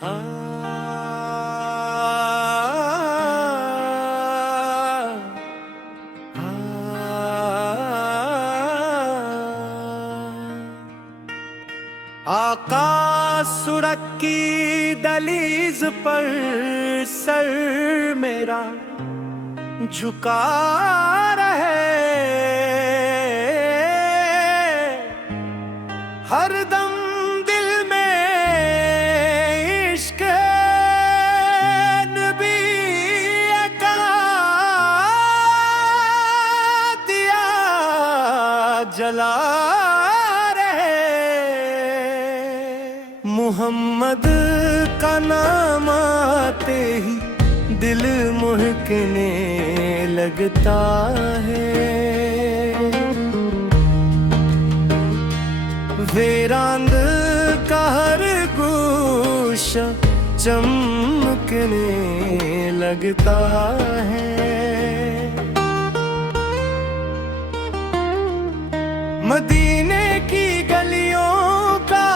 आकाश सुरख की दहलीज पर सर मेरा झुका रहे, हरदम दिल में इश्क नबी का दिया जला रहे। मोहम्मद का नाम आते ही दिल मुहकने लगता है, वेरांद का हर गोशा चमकने लगता है। मदीने की गलियों का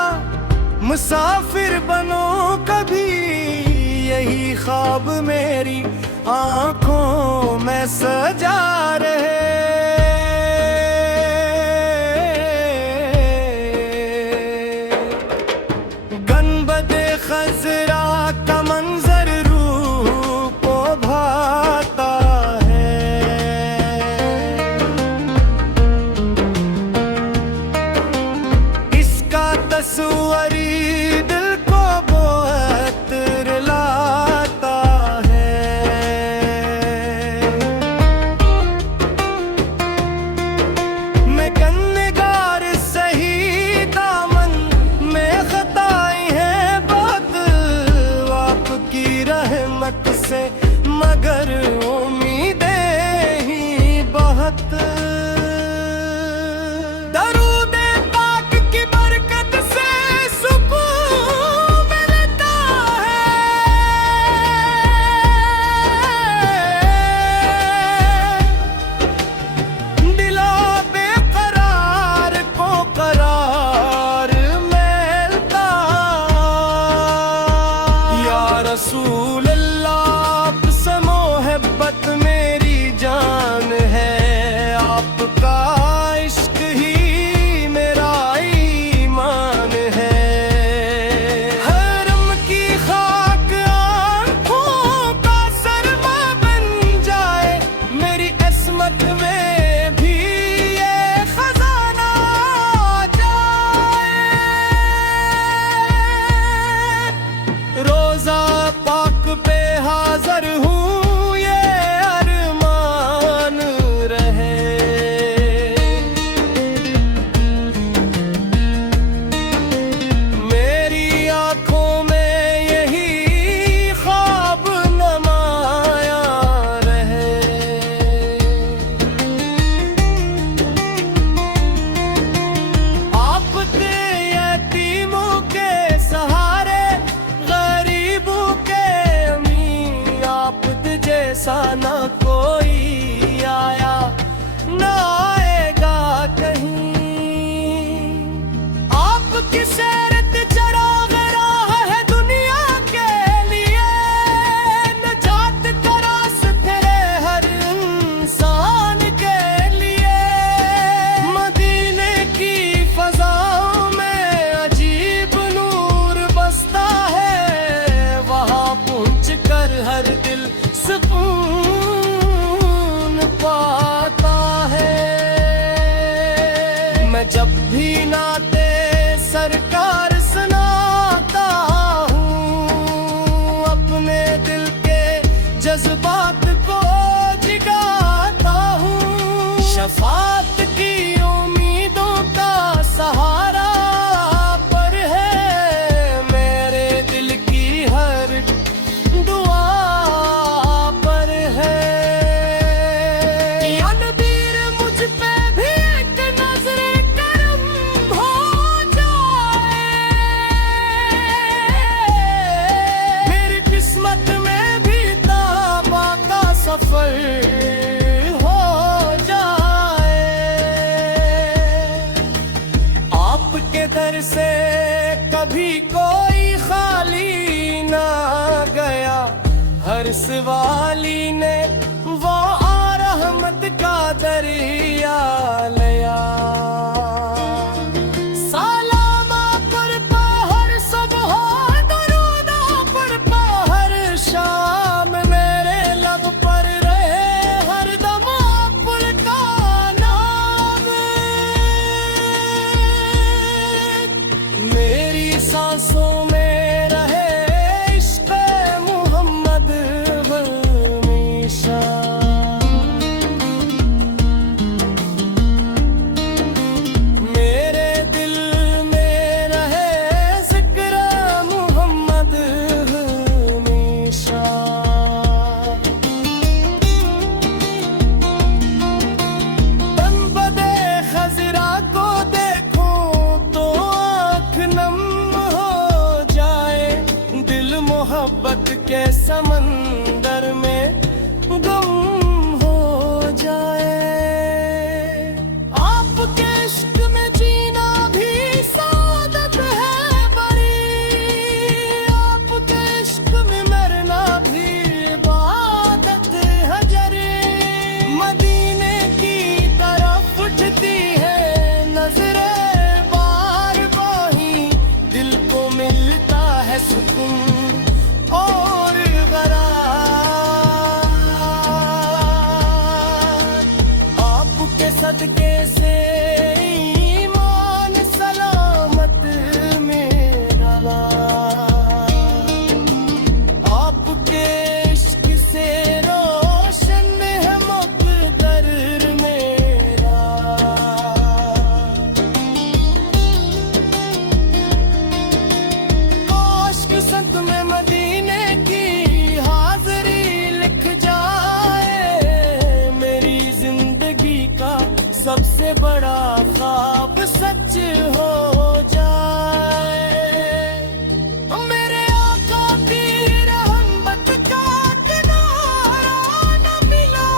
मुसाफिर बनो कभी, यही ख्वाब मेरी आंखों में सजा रहे। गंबदे खजरा का मंजर रूह को भाता है, इसका तस्वरी दिल को बहुत रुलाता है। मैं गन्नेगार सही दामन में खताई है बहुत, आपकी रहमत से मगर उम्मीदें ही बहुत। दरूदे पाक की बरकत से सुकून मिलता है, दिला बेकरार को करार मिलता। या रसूल अल्लाह आपसे मोहब्बत मेरी जान है, आपका इश्क ही मेरा ईमान है। हरम की खाक आँखों का सरमा बन जाए, मेरी किस्मत में भी ये खजाना आ जाए। रोजा पाक पे हाजिर हूँ ये अरमान रहे, मेरी आंखों में यही ख्वाब नमाया रहे। आप थे यतीमों के सहारे, गरीबों के अमीन, आप जैसा ना कोई आया ना आएगा कहीं। आपकी सैरत चराग राह है दुनिया के लिए, नजात का रास्ता है हर इंसान के लिए। मदीने की फजाओं में अजीब नूर बसता है, वहाँ पहुँच कर हर दिल सुकून पाता है। मैं जब भी नाते सरकार सुनाता हूँ, अपने दिल के जज्बात को जगाता हूँ। शफात की उम्मीदों का सहारा पर है, मेरे दिल की हर दुआ पर है। या नबीर मुझ पे भी एक नजरे करम अर्श वाली ने वो रहमत का दरिया लिया। सलामा पढ़ता हर सुबह, दरूदा पढ़ता हर शाम, मेरे लब पर रहे हरदम आपका नाम। मेरी सांसों में रहे इश्क़ मोहम्मद हमेशा। मेरे दिल में रहे ज़िक्र मोहम्मद हमेशा। बंबदे खज़रा को देखूं तो आँख नम हो जाए, दिल मोहब्बत के समंदर में गुम हो जाए। आपके इश्क में जीना भी सादत है बड़ी, आपके इश्क में मरना भी इबादत है जरी। मदीने की तरफ उठती है नजरें बार बाही, दिल को मिलता है सुकून और गरार। आपके सदके से ईमान सलामत मेरा, आपके इश्क से रोशन है मुक़द्दर मेरा। काश किस्मत में मदीने की हाज़री लिख जाए, मेरी जिंदगी का सबसे बड़ा ख्वाब सच हो जाए। मेरे आका की रहमत का किनारा न मिला,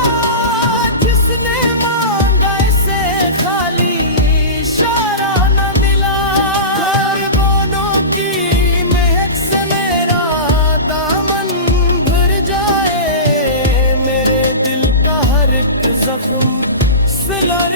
जिसने मांगा इसे खाली इशारा न मिला। बोनों की महक से मेरा दामन भर जाए, मेरे दिल का हर एक जख्म सिलर